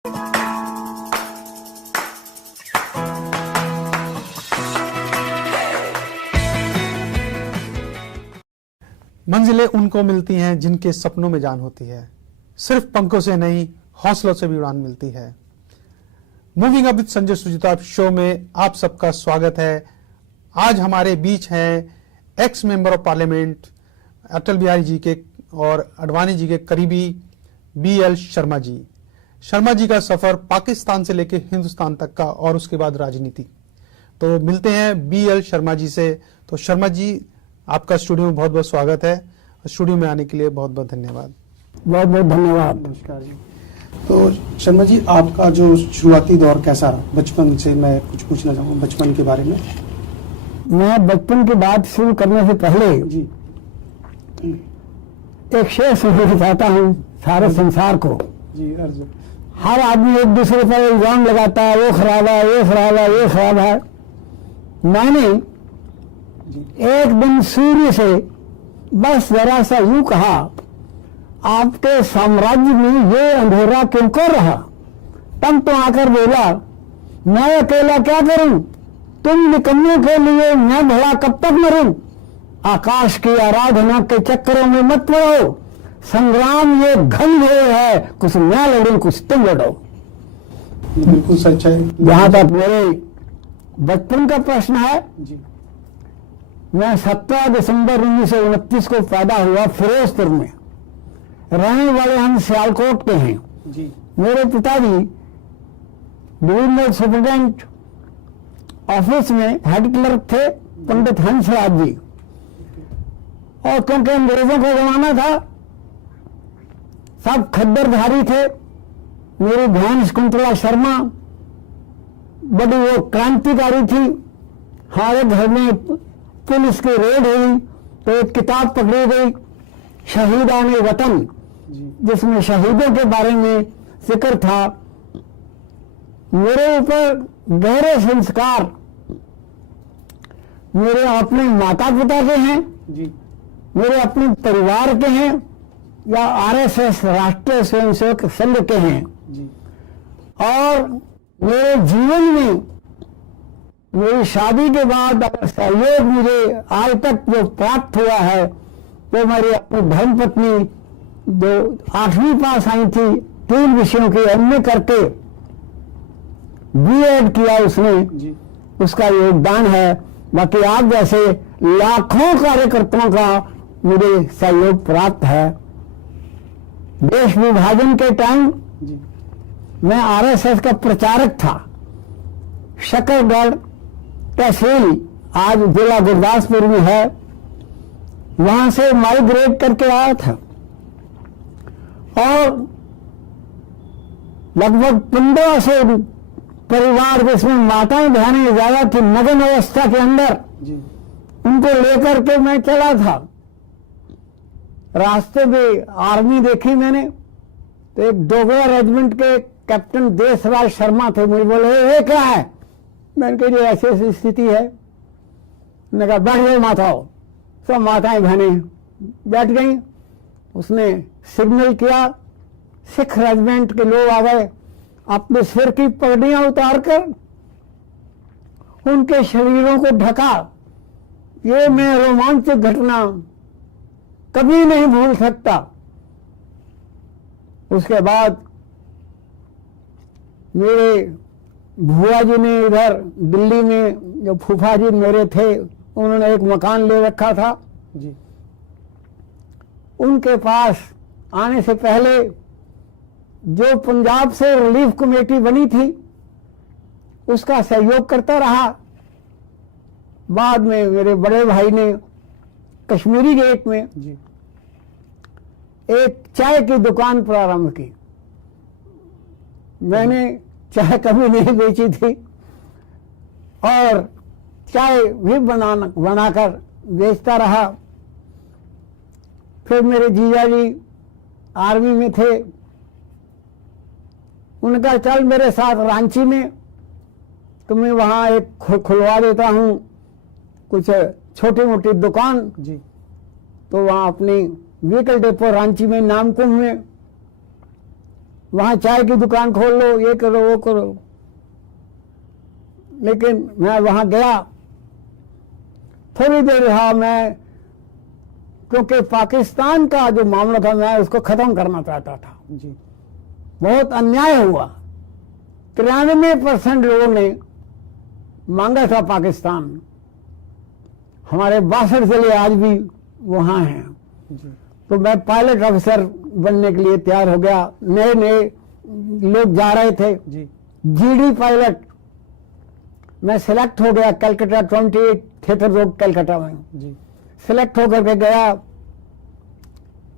मंजिलें उनको मिलती हैं जिनके सपनों में जान होती है। सिर्फ पंखों से नहीं, हौसलों से भी उड़ान मिलती है। Moving up with Sanjay Sujita show में आप सबका स्वागत है। आज हमारे बीच हैं x member of parliament Atal Bihari ji के और अडवाणी जी के करीबी BL शर्मा जी। शर्मा जी का सफर पाकिस्तान से लेकर हिंदुस्तान तक का और उसके बाद राजनीति। तो मिलते हैं BL शर्मा जी से। तो शर्मा जी, आपका स्टूडियो में बहुत बहुत स्वागत है। स्टूडियो में आने के लिए बहुत बहुत धन्यवाद। बहुत बहुत धन्यवाद। नमस्कार जी। तो शर्मा जी, आपका जो शुरुआती दौर कैसा रहा? बचपन से मैं कुछ पूछना चाहूँगा बचपन के बारे में। मैं बचपन की बात शुरू करने से पहले जी एक शेर सुनाना चाहता हूँ सारे संसार को। जी अर्ज। हर आदमी एक दूसरे पर इल्जाम लगाता है, वो खराब है, ये खराब है, ये खराब है। मैंने एक दिन सूर्य से बस जरा सा यूं कहा, आपके साम्राज्य में ये अंधेरा क्यों कर रहा? तब तो आकर बोला, मैं अकेला क्या करूं, तुम निकम्मों के लिए मैं भला कब तक मरूं? आकाश की आराधना के चक्करों में मत पड़ो, संग्राम ये घनघोर है, कुछ मैं लड़ूं कुछ तुम लड़ो। बिल्कुल सच है। जहां तक मेरे बचपन का प्रश्न है, जी मैं 17 दिसंबर 1929 को पैदा हुआ फिरोजपुर में। रहने वाले हम सियालकोट के हैं। जी। मेरे पिताजी डिवीजनल सुपरिटेंडेंट ऑफिस में हेड क्लर्क थे, पंडित हंसराज जी। और क्योंकि अंग्रेजों का जमाना था, सब खद्दरधारी थे। मेरी बहन शकुंतला शर्मा बड़ी वो क्रांतिकारी थी। हमारे घर में पुलिस की रेड हुई तो एक किताब पकड़ी गई, शहीदान वतन, जिसमें शहीदों के बारे में जिक्र था। मेरे ऊपर गहरे संस्कार मेरे अपने माता पिता के हैं, जी मेरे अपने परिवार के हैं, या RSS राष्ट्रीय स्वयंसेवक संघ के हैं। जी। और मेरे जीवन में मेरी शादी के बाद अगर सहयोग मुझे आज तक जो प्राप्त हुआ है, वो मेरी अपनी धर्म पत्नी जो 8वीं पास आई थी 3 विषयों की MA करके B.Ed किया उसने, जी। उसका योगदान है। बाकी आप जैसे लाखों कार्यकर्ताओं का मुझे सहयोग प्राप्त है। देश विभाजन के टाइम जी। मैं RSS का प्रचारक था। शकरगढ़ तहसील आज जिला गुरदासपुर में है, वहां से माइग्रेट करके आया था और लगभग 1500 परिवार, जिसमें माताएं बहनें ज्यादा थी मगन अवस्था के अंदर, जी। उनको लेकर के मैं चला था। रास्ते में आर्मी देखी मैंने, तो एक डोगरा रेजिमेंट के कैप्टन देशराज शर्मा थे। मुझे बोले, ये क्या है? मैंने कहा, ये ऐसी ऐसी स्थिति है। मैंने कहा, बैठ गई माताओं। सब माताएं बहनें बैठ गई। उसने सिग्नल किया, सिख रेजिमेंट के लोग आ गए, अपने सिर की पगड़ियां उतारकर उनके शरीरों को ढका। ये मैं रोमांचक घटना कभी नहीं भूल सकता। उसके बाद मेरे भुआ जी ने इधर दिल्ली में, जो फूफा जी मेरे थे, उन्होंने एक मकान ले रखा था। जी। उनके पास आने से पहले जो पंजाब से रिलीफ कमेटी बनी थी, उसका सहयोग करता रहा। बाद में मेरे बड़े भाई ने कश्मीरी गेट में जी। एक चाय की दुकान प्रारंभ की। मैंने चाय कभी नहीं बेची थी और चाय भी बनाकर बेचता रहा। फिर मेरे जीजा जी आर्मी में थे, उनका चल मेरे साथ रांची में, तो मैं वहाँ एक खुलवा देता हूँ कुछ छोटी मोटी दुकान। जी। तो वहाँ अपनी व्हीकल डिपो रांची में नामकुम में वहां चाय की दुकान खोल लो, ये करो वो करो। लेकिन मैं वहां गया, थोड़ी देर रहा मैं, क्योंकि पाकिस्तान का जो मामला था मैं उसको खत्म करना चाहता था। जी। बहुत अन्याय हुआ। 93% लोगों ने मांगा था पाकिस्तान। हमारे 62 जिले आज भी वहां हैं। जी। तो मैं पायलट ऑफिसर बनने के लिए तैयार हो गया। नए नए लोग जा रहे थे, जी। GD pilot. मैं सिलेक्ट हो गया कलकत्ता 28 थिएटर रोड कलकत्ता में। जी। सिलेक्ट होकर के गया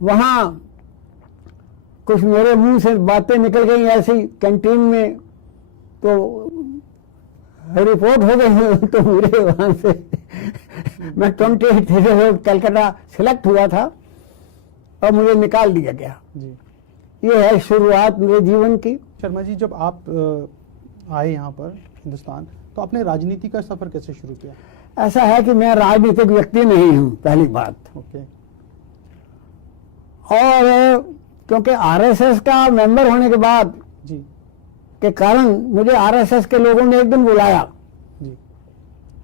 वहां, कुछ मेरे मुंह से बातें निकल गई ऐसी कैंटीन में, तो रिपोर्ट हो गई तो मेरे वहां से मैं 28 थिएटर रोड कलकत्ता सिलेक्ट हुआ था और मुझे निकाल दिया गया। जी। ये है शुरुआत मेरे जीवन की। शर्मा जी, जब आप आए यहाँ पर हिंदुस्तान, तो आपने राजनीति का सफर कैसे शुरू किया? ऐसा है कि मैं राजनीतिक व्यक्ति नहीं हूं, पहली बात। ओके। और क्योंकि आरएसएस का मेंबर होने के बाद जी। के कारण मुझे आरएसएस के लोगों ने एक दिन बुलाया जी।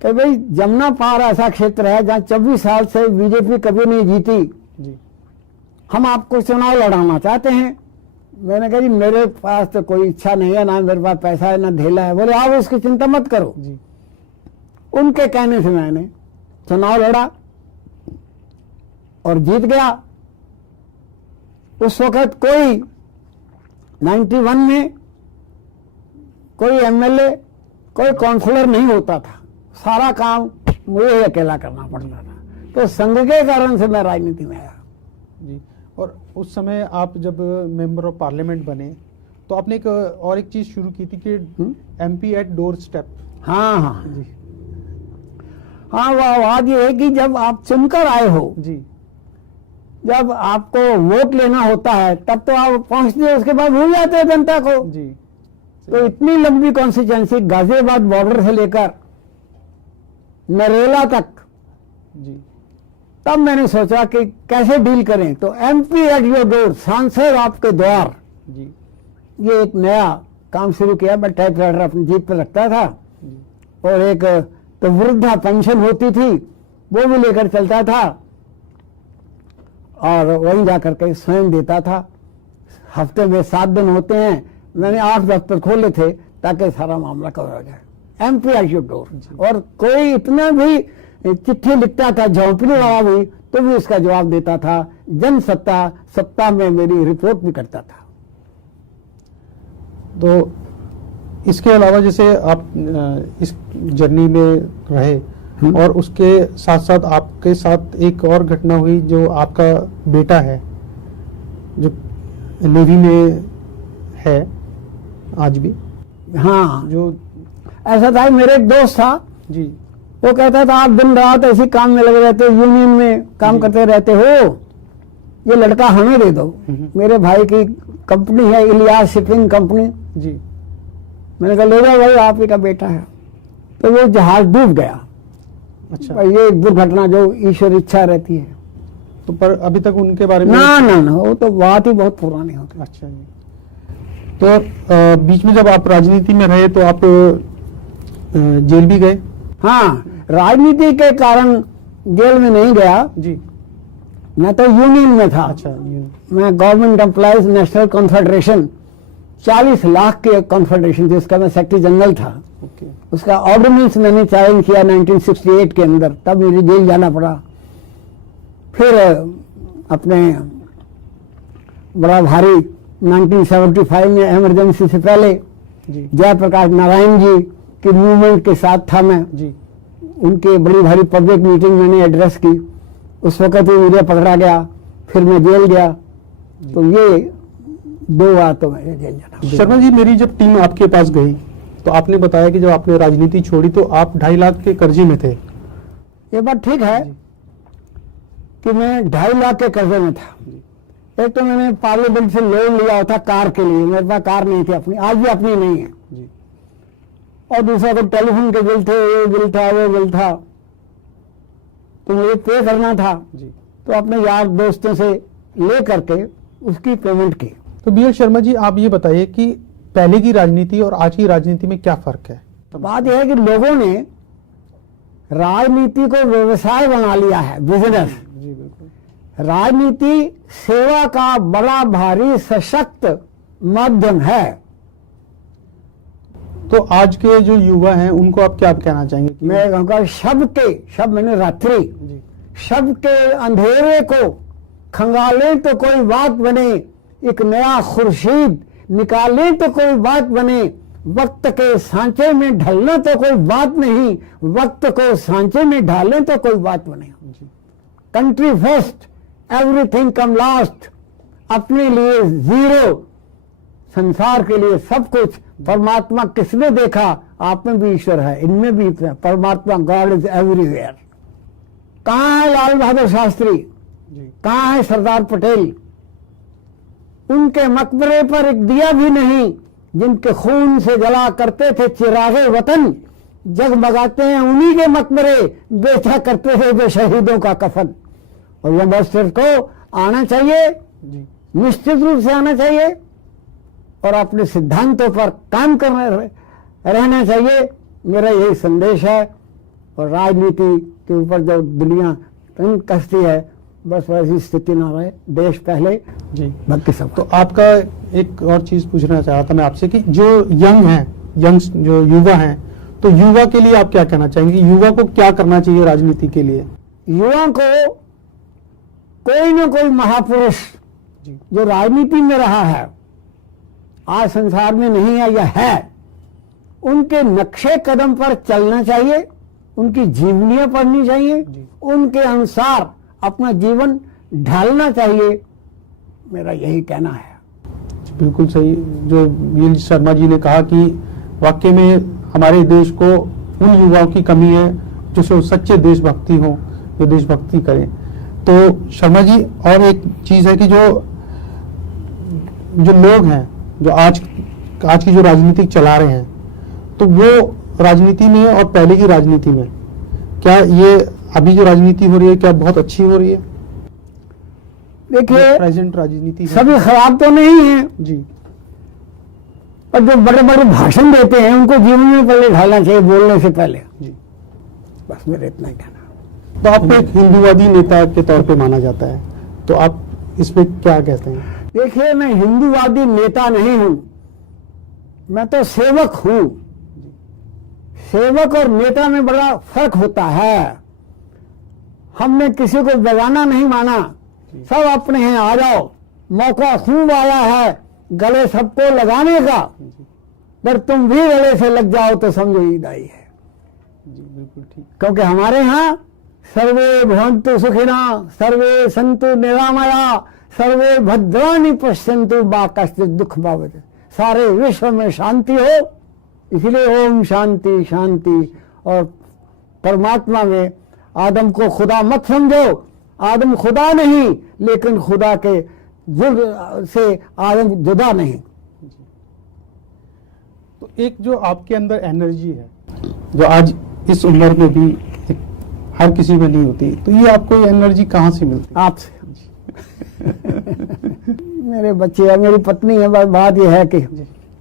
कि भाई जमुना पार ऐसा क्षेत्र है जहां 24 साल से बीजेपी कभी नहीं जीती, जी। हम आपको चुनाव लड़ाना चाहते हैं। मैंने कहा जी मेरे पास तो कोई इच्छा नहीं है, ना मेरे पास पैसा है ना ढेला है। बोले आप इसकी चिंता मत करो। जी। उनके कहने से मैंने चुनाव लड़ा और जीत गया। उस वक्त कोई 91 में कोई एमएलए, कोई काउंसलर नहीं होता था, सारा काम मुझे ही अकेला करना पड़ता था। तो संघ के कारण से मैं राजनीति में आया। जी। और उस समय आप जब मेंबर ऑफ पार्लियामेंट बने, तो आपने एक चीज शुरू की थी कि एमपी एट डोर स्टेप। हाँ हाँ जी। हाँ, वह बात ये है कि जब आप चुनकर आए हो, जी। जब आपको वोट लेना होता है, तब तो आप पहुंचते हैं, उसके बाद भूल जाते हैं जनता को। जी। तो इतनी लंबी कॉन्स्टिट्यूंसी, गाजियाबाद बॉर्डर से लेकर नरेला तक, जी। तब मैंने सोचा कि कैसे डील करें। तो एमपी एट योर डोर, सांसद आपके द्वार, जी। ये एक नया काम शुरू किया। मैं टाइपराइटर अपनी जीप पे रखता था जी। और एक तो वृद्धा पेंशन होती थी वो भी लेकर चलता था और वहीं जाकर के स्वयं देता था। हफ्ते में 7 दिन होते हैं, मैंने 8 दफ्तर खोले थे ताकि सारा मामला कवर हो जाए। MP at your door. और कोई इतना भी चिट्ठी लिखता था, झोंपड़ी वाला भी, तो भी उसका जवाब देता था। जनसत्ता सप्ताह में मेरी रिपोर्ट भी करता था। तो इसके अलावा जैसे आप इस जर्नी में रहे, और उसके साथ साथ आपके साथ एक और घटना हुई, जो आपका बेटा है जो नेवी में है आज भी। हाँ, जो ऐसा था, मेरे एक दोस्त था, जी। वो कहता था आप दिन रात ऐसे काम में लगे रहते हो, यूनियन में काम करते रहते हो, ये लड़का हमें दे दो। मेरे भाई की कंपनी है इलियास शिपिंग कंपनी। जी। मैंने कहा ले जाओ भाई, आप ही का बेटा है। तो वो जहाज डूब गया। अच्छा। ये एक दुर्घटना जो ईश्वर इच्छा रहती है। तो पर अभी तक उनके बारे में ना ना ना, वो तो बात ही बहुत पुरानी होती। अच्छा जी। तो बीच में जब आप राजनीति में रहे तो आप जेल भी गए? हाँ, राजनीति के कारण जेल में नहीं गया। जी। मैं तो यूनियन में था। अच्छा। मैं government employees national confederation, 40 lakh के कॉन्फेडरेशन जिसका मैं सेक्रेटरी जनरल था। ओके। उसका ऑर्डिनेंस मैंने चैलेंज किया 1968 के अंदर, तब मुझे जेल जाना पड़ा। फिर अपने बड़ा भारी 1975 में इमरजेंसी से पहले जी। जयप्रकाश नारायण जी की मूवमेंट के साथ था मैं। जी। उनके बड़ी भारी पब्लिक मीटिंग मैंने एड्रेस की। उस वक्त ही मुझे पकड़ा गया, फिर मैं जेल गया। तो ये 2 बार तो मैं जेल जाना। शर्मा जी, मेरी जब टीम आपके पास गई तो आपने बताया कि जब आपने राजनीति छोड़ी तो आप 2.5 लाख के कर्जे में थे। ये बात ठीक है कि मैं 2.5 लाख के कर्जे में था। एक तो मैंने पार्लियामेंट से लोन लिया था कार के लिए, मेरे पास कार नहीं थी अपनी, आज भी अपनी नहीं है। जी। और दूसरा तो टेलीफोन के बिल थे, ये बिल था वो बिल था, तो मुझे पे करना था। जी। तो अपने यार दोस्तों से ले करके उसकी पेमेंट की। तो बीएल शर्मा जी, आप ये बताइए कि पहले की राजनीति और आज की राजनीति में क्या फर्क है? बात यह है कि लोगों ने राजनीति को व्यवसाय बना लिया है, बिजनेस। जी बिल्कुल। राजनीति सेवा का बड़ा भारी सशक्त माध्यम है। तो आज के जो युवा हैं उनको आप क्या कहना चाहेंगे? मैं कहूँगा शब मैंने रात्रि, जी शब के अंधेरे को खंगाले तो कोई बात बने, एक नया खुर्शीद निकाले तो कोई बात बने, वक्त के सांचे में ढलना तो कोई बात नहीं, वक्त को सांचे में ढालें तो कोई बात बने। कंट्री फर्स्ट, एवरीथिंग कम लास्ट। अपने लिए जीरो, संसार के लिए सब कुछ। परमात्मा किसने देखा? आप में भी ईश्वर है, इनमें भी परमात्मा, गॉड इज एवरीवेयर। कहाँ है लाल बहादुर शास्त्री? कहाँ है सरदार पटेल? उनके मकबरे पर एक दिया भी नहीं। जिनके खून से जला करते थे चिरागे वतन, जगमगाते हैं उन्हीं के मकबरे, बेचा करते थे जो शहीदों का कफन। और यंगस्टर को आना चाहिए, निश्चित रूप से आना चाहिए, और अपने सिद्धांतों पर काम करना रहना चाहिए। मेरा यही संदेश है। और राजनीति के ऊपर जो दुनिया तंग कसती है, बस वैसी स्थिति ना रहे। देश पहले, जी बाकी सब। तो आपका एक और चीज पूछना चाहा था मैं आपसे कि जो यंग जो युवा हैं, तो युवा के लिए आप क्या कहना चाहेंगे? युवा को क्या करना चाहिए राजनीति के लिए? युवा को कोई न कोई महापुरुष जो राजनीति में रहा है, आज संसार में नहीं है या है, उनके नक्शे कदम पर चलना चाहिए, उनकी जीवनियां पढ़नी चाहिए, उनके अनुसार अपना जीवन ढालना चाहिए। मेरा यही कहना है। बिल्कुल सही। जो बीएल शर्मा जी ने कहा कि वाकई में हमारे देश को उन युवाओं की कमी है जो सच्चे देशभक्ति हो, जो देशभक्ति करें। तो शर्मा जी, और एक चीज है कि जो लोग हैं जो आज की जो राजनीति चला रहे हैं, तो वो राजनीति में और पहले की राजनीति में क्या ये अभी जो राजनीति हो रही है क्या बहुत अच्छी हो रही है? देखिए, प्रेजेंट राजनीति सभी खराब तो नहीं है जी, और जो बड़े बड़े भाषण देते हैं उनको जीवन में पहले ढालना चाहिए, बोलने से पहले। जी बस मेरा इतना ही कहना। तो आपको एक हिंदूवादी नेता के तौर पे माना जाता है, तो आप इसमें क्या कहते हैं? देखिए, मैं हिंदूवादी नेता नहीं हूं, मैं तो सेवक हूं। सेवक और नेता में बड़ा फर्क होता है। हमने किसी को बेगाना नहीं माना, सब अपने हैं, आ जाओ, मौका खूब आया है गले सबको लगाने का। अगर तुम भी गले से लग जाओ तो समझो ईद आई है। जी बिल्कुल ठीक। क्योंकि हमारे यहाँ सर्वे भवन्तु सुखिनः, सर्वे सन्तु निरामया, सर्वे भद्राणि पश्यन्तु मा कश्चित् दुःख भावते। सारे विश्व में शांति हो, इसलिए ओम शांति शांति। और परमात्मा में आदम को खुदा मत समझो, आदम खुदा नहीं, लेकिन खुदा के जुड़ से आदम जुदा नहीं। तो एक जो आपके अंदर एनर्जी है, जो आज इस उम्र में भी हर किसी में नहीं होती, तो ये आपको ये एनर्जी कहाँ से मिलती है? आपसे। मेरे बच्चे है, मेरी पत्नी है, बस बात यह है कि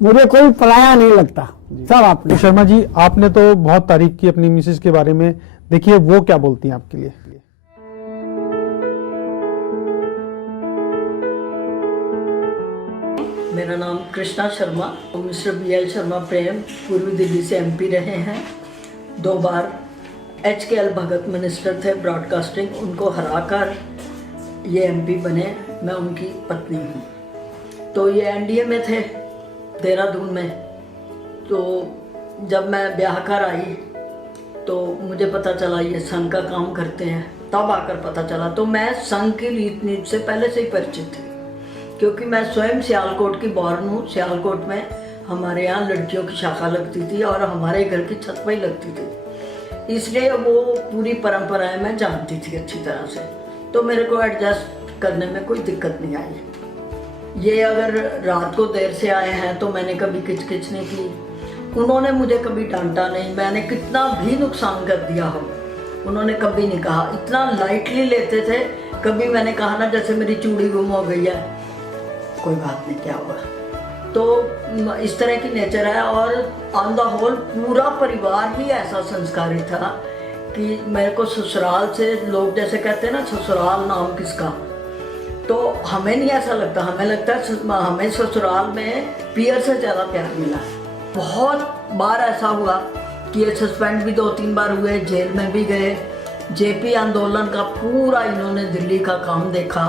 मुझे कोई पराया नहीं लगता, सब आपने। तो शर्मा जी, आपने तो बहुत तारीफ की अपनी मिसेज के बारे में, देखिए वो क्या बोलती हैं आपके लिए? मेरा नाम कृष्णा शर्मा, मिस्टर बीएल शर्मा प्रेम पूर्वी दिल्ली से एमपी रहे हैं। 2 बार HKL भगत मिनिस्टर थे ब्रॉडकास्टिंग, उनको हराकर ये एमपी बने। मैं उनकी पत्नी हूँ। तो ये एनडीए में थे देहरादून में। तो जब मैं ब्याह कर आई तो मुझे पता चला ये संघ का काम करते हैं, तब आकर पता चला। तो मैं संघ की रीत नीति से पहले से ही परिचित थी, क्योंकि मैं स्वयं सियालकोट की बॉर्न हूँ। सियालकोट में हमारे यहाँ लड़कियों की शाखा लगती थी और हमारे घर की छत पर ही लगती थी, इसलिए वो पूरी परंपराएं मैं जानती थी अच्छी तरह से। तो मेरे को एडजस्ट करने में कोई दिक्कत नहीं आई। ये अगर रात को देर से आए हैं तो मैंने कभी किचकिच नहीं की, उन्होंने मुझे कभी डांटा नहीं। मैंने कितना भी नुकसान कर दिया हो, उन्होंने कभी नहीं कहा। इतना लाइटली लेते थे। कभी मैंने कहा ना, जैसे मेरी चूड़ी गुम हो गई है, कोई बात नहीं, क्या हुआ। तो इस तरह की नेचर है। और ऑन द होल पूरा परिवार ही ऐसा संस्कारित था कि मेरे को ससुराल से, लोग जैसे कहते हैं ना ससुराल नाम किसका, तो हमें नहीं ऐसा लगता। हमें लगता है हमें ससुराल में पियर से ज़्यादा प्यार मिला। बहुत बार ऐसा हुआ कि ये सस्पेंड भी 2-3 बार हुए, जेल में भी गए। जेपी आंदोलन का पूरा इन्होंने दिल्ली का काम देखा।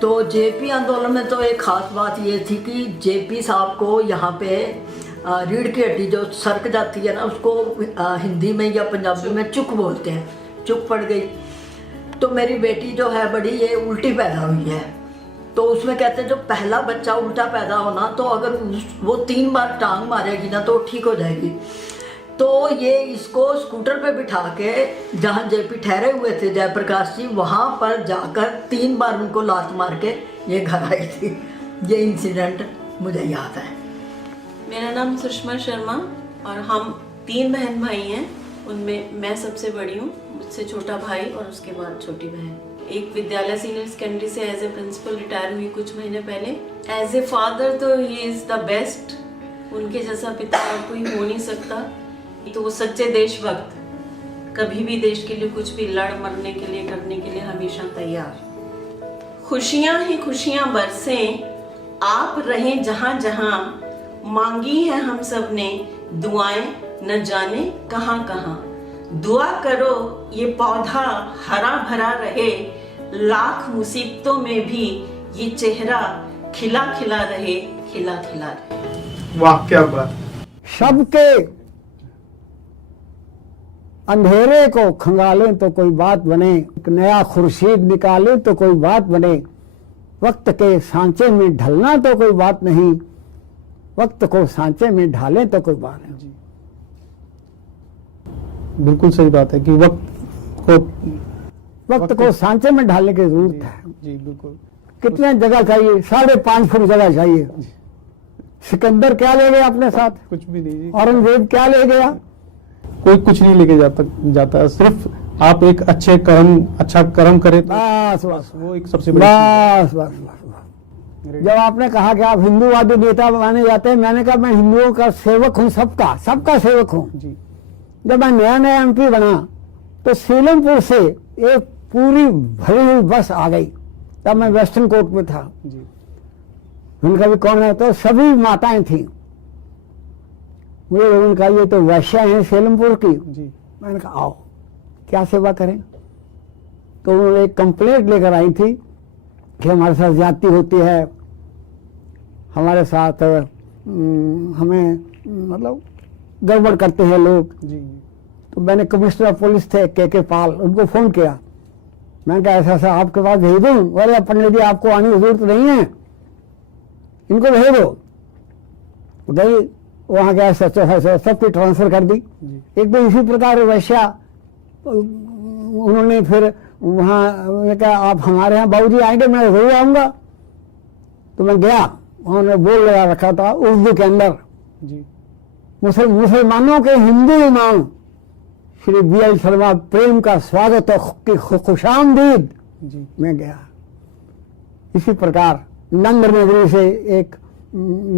तो जेपी आंदोलन में तो एक ख़ास बात ये थी कि जेपी साहब को यहाँ पे रीढ़ की हड्डी जो सरक जाती है ना, उसको हिंदी में या पंजाबी में चुक बोलते हैं, चुक पड़ गई। तो मेरी बेटी जो है बड़ी, ये उल्टी पैदा हुई है। तो उसमें कहते हैं जो पहला बच्चा उल्टा पैदा होना, तो अगर वो 3 बार टांग मारेगी ना तो ठीक हो जाएगी। तो ये इसको स्कूटर पे बिठा के जहाँ जेपी ठहरे हुए थे जयप्रकाश जी, वहाँ पर जाकर 3 बार उनको लात मार के ये घर आई थी। ये इंसिडेंट मुझे याद है। मेरा नाम सुषमा शर्मा और हम 3 बहन भाई हैं। उनमें मैं सबसे बड़ी हूँ, मुझसे छोटा भाई और उसके बाद छोटी बहन। एक विद्यालय सीनियर सेकेंडरी से एज ए प्रिंसिपल रिटायर हुई कुछ महीने पहले। एज ए फादर तो ही इज़ द बेस्ट। उनके जैसा पिता और कोई हो नहीं सकता। तो वो सच्चे देशभक्त, कभी भी देश के लिए कुछ भी लड़ मरने के लिए, करने के लिए हमेशा तैयार। खुशियाँ ही खुशियाँ बरसें, आप रहें जहाँ जहाँ, मांगी है हम सब ने दुआएं न जाने कहाँ कहाँ। दुआ करो ये पौधा हरा भरा रहे, लाख मुसीबतों में भी ये चेहरा खिला खिला रहे, खिला खिला रहे। वाह, क्या बात। सबके अंधेरे को खंगालें तो कोई बात बने, एक नया खुर्शीद निकालें तो कोई बात बने। वक्त के सांचे में ढलना तो कोई बात नहीं, वक्त को सांचे में ढालें तो कोई बात नहीं। बिल्कुल सही बात है कि वक्त को सांचे में ढालने की जरूरत है। जी बिल्कुल। कितने जगह चाहिए? 5.5 फुट जगह चाहिए। सिकंदर क्या ले गया अपने साथ? कुछ भी नहीं। औरंगजेब क्या ले गया? कोई कुछ नहीं लेके जाता। सिर्फ आप एक अच्छा कर्म करें तो बस बस, वो एक सबसे बड़ी बस बस बस। जब आपने कहा कि आप हिंदूवादी नेता माने जाते हैं, मैंने कहा मैं हिंदुओं का सेवक हूँ, सबका सेवक हूँ। जब मैं नया एमपी बना तो सीलमपुर से एक पूरी भरी हुई बस आ गई। तब मैं वेस्टर्न कोर्ट में था। उनका भी कौन है, तो सभी माताएं थी। मुझे उनका ये तो वैश्या है सीलमपुर की। मैंने कहा आओ क्या सेवा करें। तो उन्होंने एक कंप्लेंट लेकर आई थी कि हमारे साथ ज्यादती होती है, हमारे साथ हमें मतलब गड़बड़ करते हैं लोग। तो मैंने कमिश्नर ऑफ पुलिस थे के पाल, उनको फोन किया। मैंने कहा ऐसा ऐसा आपके पास भेज दूं? अरे पंडित जी आपको आने की जरूरत नहीं है, इनको भेज दो। गई वहां गया, सबकी ट्रांसफर कर दी। एक तो इसी प्रकार वैश्या उन्होंने फिर वहां कहा आप हमारे यहाँ बाबूजी आएंगे, मैं जरूर आऊंगा। तो मैं गया, उन्होंने बोर्ड लगा रखा था उर्दू के अंदर, मुसलमानों के हिंदू इमाम श्री बीएल शर्मा प्रेम का स्वागत और खुशामदीद। मैं गया। इसी प्रकार नंगर नगरी से एक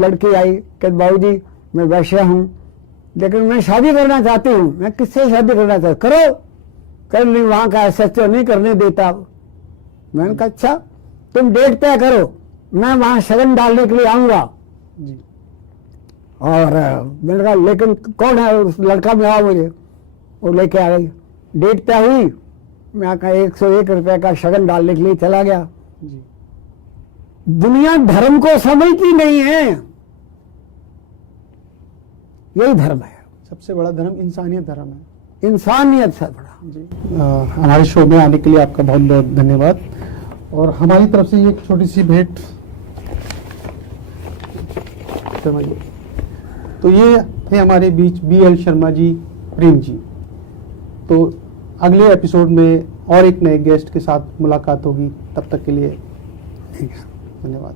लड़की आई कि बाबूजी मैं वैश्या हूँ लेकिन मैं शादी करना चाहती हूँ। मैं किससे शादी करना चाहती? करो। कर ली, वहां का SHO नहीं करने देता। मैंने कहा अच्छा तुम डेट तय करो, मैं वहां शगन डालने के लिए आऊंगा। और मैंने कहा लेकिन कौन है उस लड़का? में आओ मुझे। वो लेके आ गई। डेट तय हुई, मैं कहा 101 रुपए का शगन डालने के लिए चला गया। दुनिया धर्म को समझती नहीं है। यही धर्म है, सबसे बड़ा धर्म इंसानियत धर्म है। इंसानियत से बड़ा। हमारे शो में आने के लिए आपका बहुत बहुत धन्यवाद। और हमारी तरफ से ये एक छोटी सी भेंट। तो ये थे हमारे बीच BL शर्मा जी, प्रेम जी। तो अगले एपिसोड में और एक नए गेस्ट के साथ मुलाकात होगी। तब तक के लिए धन्यवाद।